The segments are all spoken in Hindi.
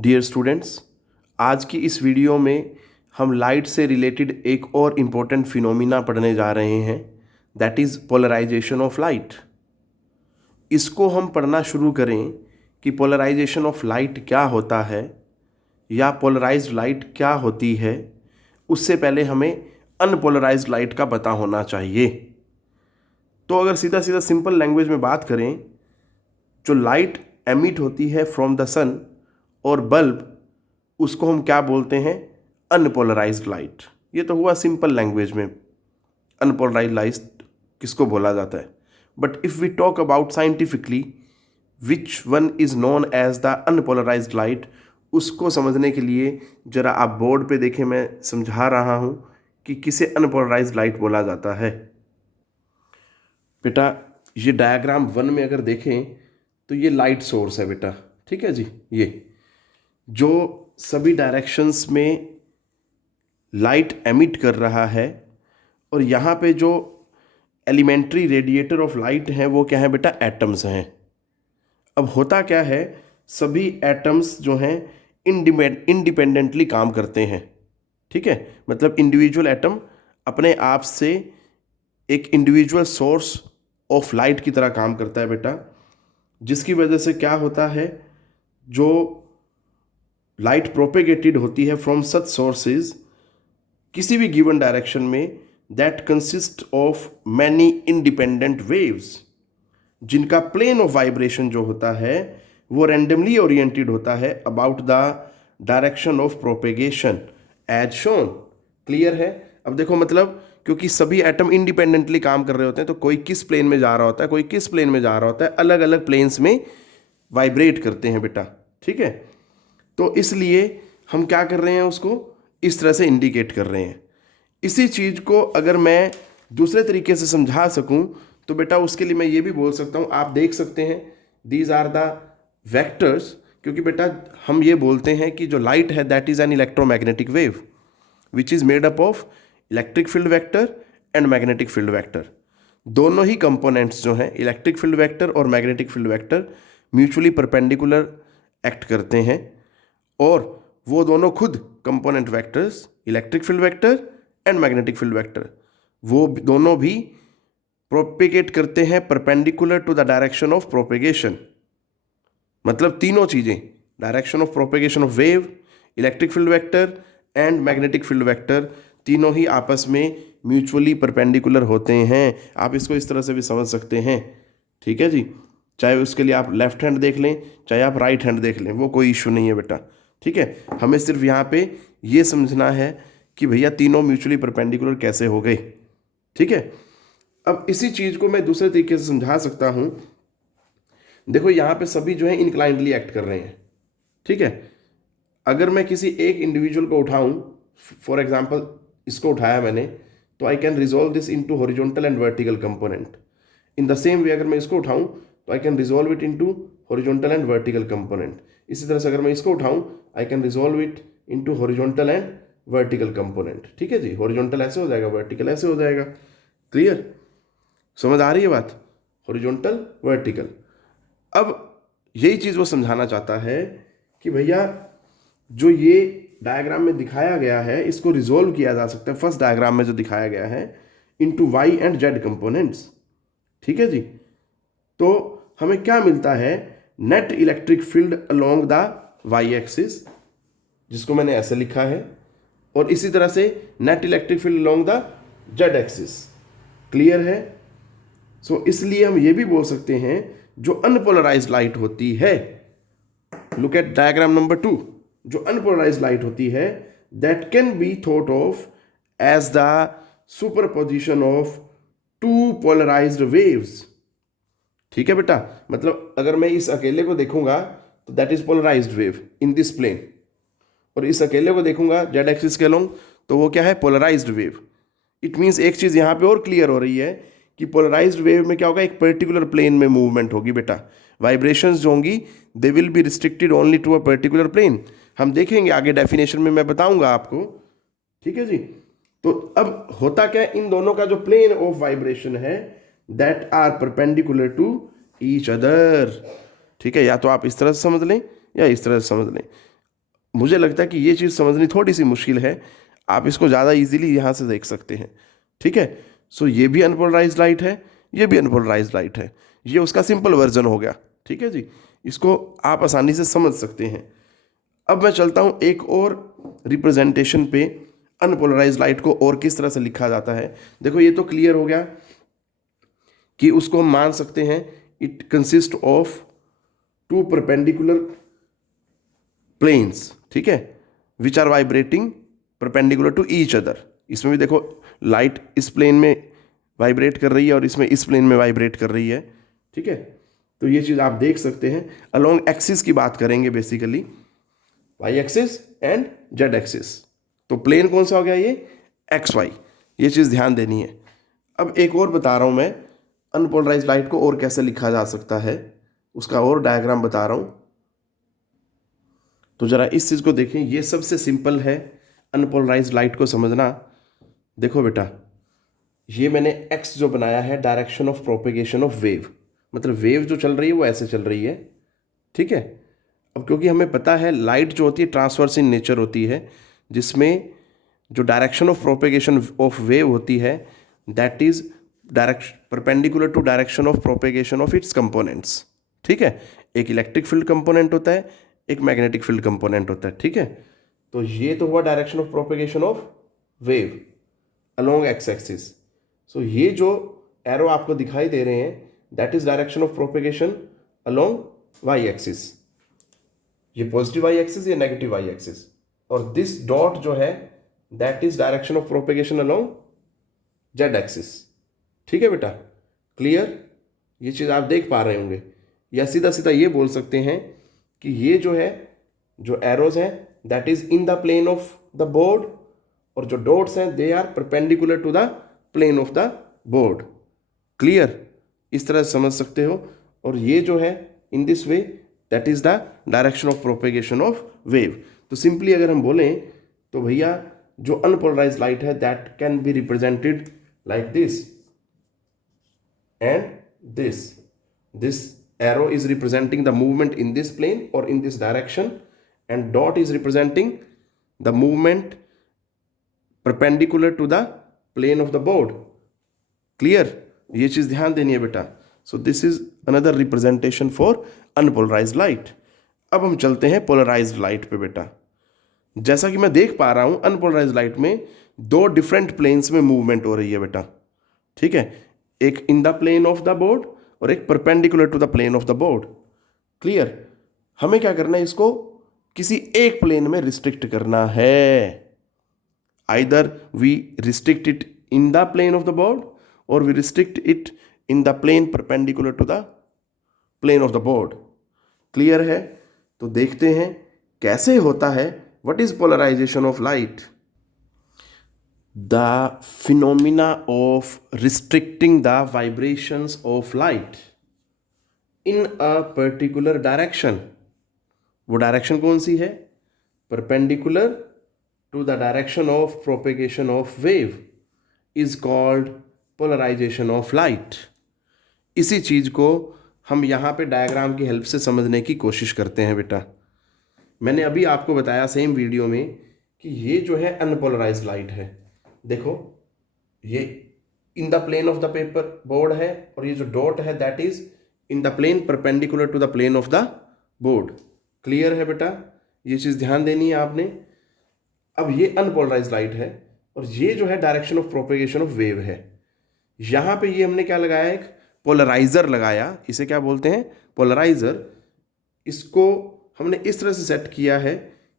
डियर स्टूडेंट्स, आज की इस वीडियो में हम लाइट से रिलेटेड एक और इम्पोर्टेंट फिनोमिना पढ़ने जा रहे हैं, that is polarization of light. इसको हम पढ़ना शुरू करें कि पोलराइजेशन ऑफ लाइट क्या होता है या पोलराइज्ड लाइट क्या होती है, उससे पहले हमें अनपोलराइज्ड लाइट का पता होना चाहिए। तो अगर सीधा सीधा सिंपल लैंग्वेज में बात करें, जो लाइट एमिट होती है फ्रॉम द सन और बल्ब, उसको हम क्या बोलते हैं? Unpolarized light. ये तो हुआ सिंपल लैंग्वेज में अनपोलराइज्ड लाइट किसको बोला जाता है। But if we talk about scientifically which one is known as the unpolarized light, उसको समझने के लिए ज़रा आप बोर्ड पे देखें, मैं समझा रहा हूँ कि किसे अनपोलराइज्ड लाइट बोला जाता है। बेटा, ये डायग्राम 1 में अगर देखें तो ये लाइट सोर्स है बेटा, ठीक है जी। ये जो सभी डायरेक्शंस में लाइट एमिट कर रहा है, और यहाँ पे जो एलिमेंट्री रेडिएटर ऑफ लाइट हैं वो क्या है बेटा? एटम्स हैं। अब होता क्या है, सभी एटम्स जो हैं इंडिपेंडेंटली काम करते हैं, ठीक है। मतलब इंडिविजुअल एटम अपने आप से एक इंडिविजुअल सोर्स ऑफ लाइट की तरह काम करता है बेटा, जिसकी वजह से क्या होता है, जो लाइट प्रोपेगेटेड होती है फ्रॉम सच सोर्सेज किसी भी गिवन डायरेक्शन में, that consist of many independent waves, जिनका प्लेन ऑफ वाइब्रेशन जो होता है वो रैंडमली ओरिएंटेड होता है about the direction of propagation as shown. Clear है? अब देखो, मतलब क्योंकि सभी एटम इंडिपेंडेंटली काम कर रहे होते हैं, तो कोई किस प्लेन में जा रहा होता है, कोई किस प्लेन में जा रहा होता है, अलग अलग प्लेन्स में वाइब्रेट करते हैं बेटा, ठीक है। तो इसलिए हम क्या कर रहे हैं, उसको इस तरह से इंडिकेट कर रहे हैं। इसी चीज़ को अगर मैं दूसरे तरीके से समझा सकूं तो बेटा उसके लिए मैं ये भी बोल सकता हूं, आप देख सकते हैं दीज आर द वेक्टर्स, क्योंकि बेटा हम ये बोलते हैं कि जो लाइट है that is an electromagnetic wave which is made up of electric field vector and magnetic field vector. दोनों ही कंपोनेंट्स जो हैं, इलेक्ट्रिक फील्ड वेक्टर और magnetic field vector, mutually perpendicular act करते हैं, और वो दोनों खुद component vectors, electric field vector and magnetic field vector, वो दोनों भी प्रोपेगेट करते हैं perpendicular to the direction of propagation. मतलब तीनों चीज़ें, direction of propagation of wave, electric field vector and magnetic field vector, तीनों ही आपस में म्यूचुअली परपेंडिकुलर होते हैं। आप इसको इस तरह से भी समझ सकते हैं, ठीक है जी। चाहे उसके लिए आप लेफ्ट हैंड देख लें, चाहे आप राइट हैंड देख लें, वो कोई इशू नहीं है बेटा, ठीक है। हमें सिर्फ यहाँ पे ये समझना है कि भैया तीनों म्यूचुअली परपेंडिकुलर कैसे हो गए, ठीक है। अब इसी चीज़ को मैं दूसरे तरीके से समझा सकता हूँ। देखो, यहाँ पे सभी जो है इंक्लाइंडली एक्ट कर रहे हैं, ठीक है। अगर मैं किसी एक इंडिविजुअल को उठाऊँ, फॉर एग्जाम्पल इसको उठाया मैंने, तो I can resolve this into horizontal and vertical component. In the same way अगर मैं इसको उठाऊँ तो I can resolve it into horizontal and vertical component. इसी तरह से अगर मैं इसको उठाऊँ, I can resolve it into horizontal and vertical component, ठीक है जी। हॉरिजॉन्टल ऐसे हो जाएगा, वर्टिकल ऐसे हो जाएगा। क्लियर? समझ आ रही है बात? Horizontal, vertical. अब यही चीज़ वो समझाना चाहता है कि भैया जो ये डायग्राम में दिखाया गया है, इसको रिजोल्व किया जा सकता है फर्स्ट डायग्राम में जो दिखाया गया है into Y and Z components, ठीक है जी। तो हमें क्या मिलता है? Net electric field along the Y axis, जिसको मैंने ऐसे लिखा है, और इसी तरह से net electric field along the Z axis. Clear है? सो इसलिए हम ये भी बोल सकते हैं जो अनपोलराइज्ड लाइट होती है, लुक एट डायग्राम नंबर 2, जो अनपोलराइज्ड लाइट होती है that can be thought of as the superposition of two polarized waves, ठीक है बेटा। मतलब अगर मैं इस अकेले को देखूंगा तो that is polarized wave in this plane, और इस अकेले को देखूंगा जेड एक्सिस के अलोंग तो वो क्या है? Polarised wave. इट मीन्स एक चीज़ यहाँ पे और क्लियर हो रही है कि पोलराइज्ड वेव में क्या होगा? एक पर्टिकुलर प्लेन में मूवमेंट होगी बेटा। वाइब्रेशंस जो होंगी they will be restricted only to a particular plane. हम देखेंगे आगे डेफिनेशन में, मैं बताऊंगा आपको, ठीक है जी। तो अब होता क्या है, इन दोनों का जो प्लेन ऑफ वाइब्रेशन है that are perpendicular to each other, ठीक है। या तो आप इस तरह से समझ लें या इस तरह से समझ लें। मुझे लगता है कि ये चीज़ समझनी थोड़ी सी मुश्किल है, आप इसको ज़्यादा इजीली यहाँ से देख सकते हैं। ठीक है, सो ये भी अनपोलराइज्ड लाइट है, ये भी अनपोलराइज्ड लाइट है, ये उसका सिंपल वर्जन हो गया। ठीक है जी, इसको आप आसानी से समझ सकते हैं। अब मैं चलता हूँ एक और रिप्रेजेंटेशन पे, अनपोलराइज्ड लाइट को और किस तरह से लिखा जाता है। देखो ये तो क्लियर हो गया कि उसको हम मान सकते हैं it consist of two perpendicular planes, ठीक है, which are vibrating perpendicular to each other. इसमें भी देखो लाइट इस प्लेन में वाइब्रेट कर रही है और इसमें इस प्लेन में वाइब्रेट कर रही है। ठीक है, तो ये चीज़ आप देख सकते हैं। अलोंग एक्सिस की बात करेंगे basically, Y axis and Z axis. तो प्लेन कौन सा हो गया ये, एक्स वाई, ये चीज़ ध्यान देनी है। अब एक और बता रहा हूँ मैं, अनपोलराइज्ड लाइट को और कैसे लिखा जा सकता है, उसका और डायग्राम बता रहा हूँ। तो ज़रा इस चीज़ को देखें, ये सबसे सिंपल है अनपोलराइज्ड लाइट को समझना। देखो बेटा, ये मैंने एक्स जो बनाया है, direction of propagation of wave, मतलब वेव जो चल रही है वो ऐसे चल रही है। ठीक है, अब क्योंकि हमें पता है लाइट जो होती है ट्रांसवर्स इन नेचर होती है, जिसमें जो direction of propagation of wave होती है that is direction perpendicular to direction of propagation of its components. ठीक है, एक इलेक्ट्रिक फील्ड कंपोनेंट होता है, एक मैग्नेटिक फील्ड कंपोनेंट होता है। ठीक है, तो ये तो हुआ direction of propagation of wave along X axis. So ये जो एरो आपको दिखाई दे रहे हैं that is direction of propagation along Y axis, ये पॉजिटिव वाई एक्सिस, ये नेगेटिव वाई एक्सिस, और दिस डॉट जो है that is direction of propagation along Z axis. ठीक है बेटा, क्लियर, ये चीज़ आप देख पा रहे होंगे। या सीधा सीधा ये बोल सकते हैं कि ये जो है, जो एरोज हैं that is in the plane of the board, और जो डॉट्स हैं they are perpendicular to the plane of the board. Clear, इस तरह समझ सकते हो। और ये जो है in this way that is the direction of propagation of wave. तो सिंपली अगर हम बोलें तो भैया जो अनपोलराइज्ड लाइट है that can be represented like this and this arrow is representing the movement in this plane or in this direction, and dot is representing the movement perpendicular to the plane of the board. Clear, ये चीज ध्यान देनी है बेटा। सो this is another representation for unpolarised light. अब हम चलते हैं पोलराइज्ड लाइट पे बेटा। जैसा कि मैं देख पा रहा हूं अनपोलराइज्ड लाइट में दो डिफरेंट प्लेन्स में मूवमेंट हो रही है बेटा। ठीक है, एक in the plane of the board और एक perpendicular to the plane of the board. Clear, हमें क्या करना है, इसको किसी एक प्लेन में रिस्ट्रिक्ट करना है। Either we restrict it in the plane of the board or we restrict it in the plane perpendicular to the plane of the board. Clear है, तो देखते हैं कैसे होता है। What is polarisation of light? The phenomena of restricting the vibrations of light in a particular direction. वो डायरेक्शन कौन सी है? Perpendicular to the direction of propagation of wave is called polarization of light. इसी चीज को हम यहाँ पे डायग्राम की हेल्प से समझने की कोशिश करते हैं बेटा। मैंने अभी आपको बताया सेम वीडियो में कि ये जो है अनपोलराइज्ड लाइट है। देखो ये in the plane of the paper board है और ये जो डॉट है that is in the plane perpendicular to the plane of the board. Clear है बेटा, ये चीज़ ध्यान देनी है आपने। अब ये अनपोलराइज्ड लाइट है और ये जो है direction of propagation of wave है। यहाँ पे ये हमने क्या लगाया, एक पोलराइजर लगाया, इसे क्या बोलते हैं, पोलराइजर। इसको हमने इस तरह से सेट किया है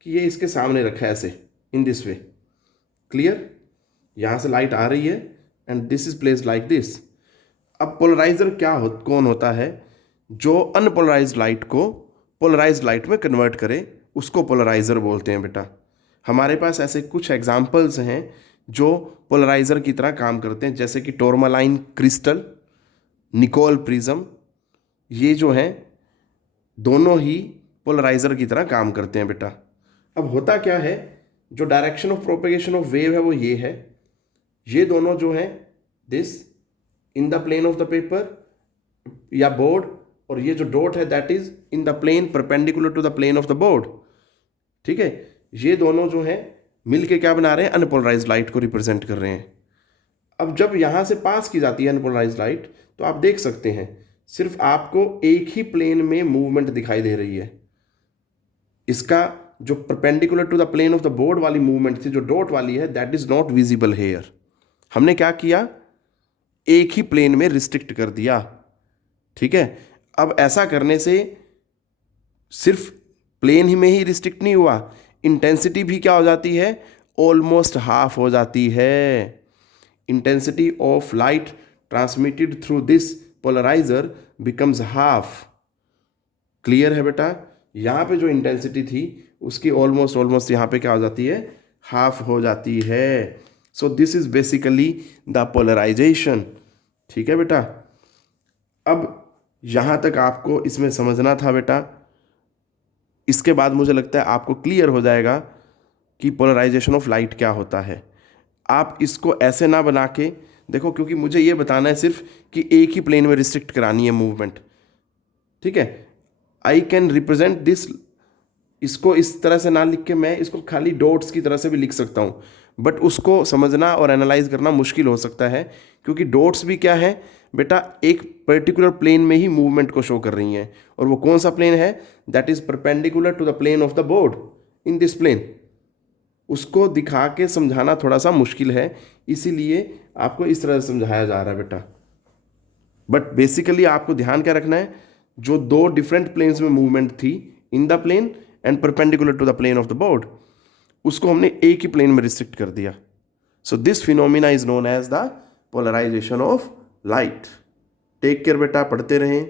कि ये इसके सामने रखा है ऐसे, इन दिस वे। क्लियर, यहाँ से लाइट आ रही है and this is placed like this. अब पोलराइजर कौन होता है? जो अनपोलराइज्ड लाइट को पोलराइज्ड लाइट में कन्वर्ट करे उसको पोलराइजर बोलते हैं बेटा। हमारे पास ऐसे कुछ एग्जाम्पल्स हैं जो पोलराइजर की तरह काम करते हैं, जैसे कि टोरमालाइन क्रिस्टल, निकोल प्रिज्म, ये जो हैं दोनों ही पोलराइजर की तरह काम करते हैं बेटा। अब होता क्या है, जो direction of propagation of wave है वो ये है, ये दोनों जो हैं this in the plane of the paper या बोर्ड, और ये जो डॉट है that is in the plane perpendicular to the plane of the board. ठीक है, ये दोनों जो है मिल के क्या बना रहे हैं, अनपोलराइज्ड लाइट को रिप्रेजेंट कर रहे हैं। अब जब यहां से पास की जाती है अनपोलराइज्ड लाइट, तो आप देख सकते हैं सिर्फ आपको एक ही प्लेन में मूवमेंट दिखाई दे रही है। इसका जो perpendicular to the plane of the board वाली मूवमेंट थी, जो डॉट वाली है, that is not visible here. हमने क्या किया, एक ही प्लेन में रिस्ट्रिक्ट कर दिया। ठीक है, अब ऐसा करने से सिर्फ प्लेन ही में ही रिस्ट्रिक्ट नहीं हुआ, इंटेंसिटी भी क्या हो जाती है, ऑलमोस्ट हाफ हो जाती है। Intensity of light transmitted through this polarizer becomes half. Clear है बेटा, यहां पे जो इंटेंसिटी थी उसकी ऑलमोस्ट यहां पे क्या हो जाती है, हाफ हो जाती है। So this is basically the polarization. ठीक है बेटा, अब यहां तक आपको इसमें समझना था बेटा। इसके बाद मुझे लगता है आपको क्लियर हो जाएगा कि पोलराइजेशन ऑफ लाइट क्या होता है। आप इसको ऐसे ना बना के देखो, क्योंकि मुझे ये बताना है सिर्फ कि एक ही प्लेन में रिस्ट्रिक्ट करानी है मूवमेंट। ठीक है, आई कैन रिप्रेजेंट दिस, इसको इस तरह से ना लिख के मैं इसको खाली डॉट्स की तरह से भी लिख सकता हूँ, बट उसको समझना और एनालाइज करना मुश्किल हो सकता है, क्योंकि डॉट्स भी क्या है बेटा, एक पर्टिकुलर प्लेन में ही मूवमेंट को शो कर रही हैं। और वो कौन सा प्लेन है, that is perpendicular to the plane of the board in this plane. उसको दिखा के समझाना थोड़ा सा मुश्किल है, इसीलिए आपको इस तरह से समझाया जा रहा है बेटा। बट बेसिकली आपको ध्यान क्या रखना है, जो दो डिफरेंट प्लेन्स में मूवमेंट थी, in the plane and perpendicular to the plane of the board, उसको हमने एक ही प्लेन में रिस्ट्रिक्ट कर दिया। So this phenomena is known as the polarization of light. Take care बेटा, पढ़ते रहें।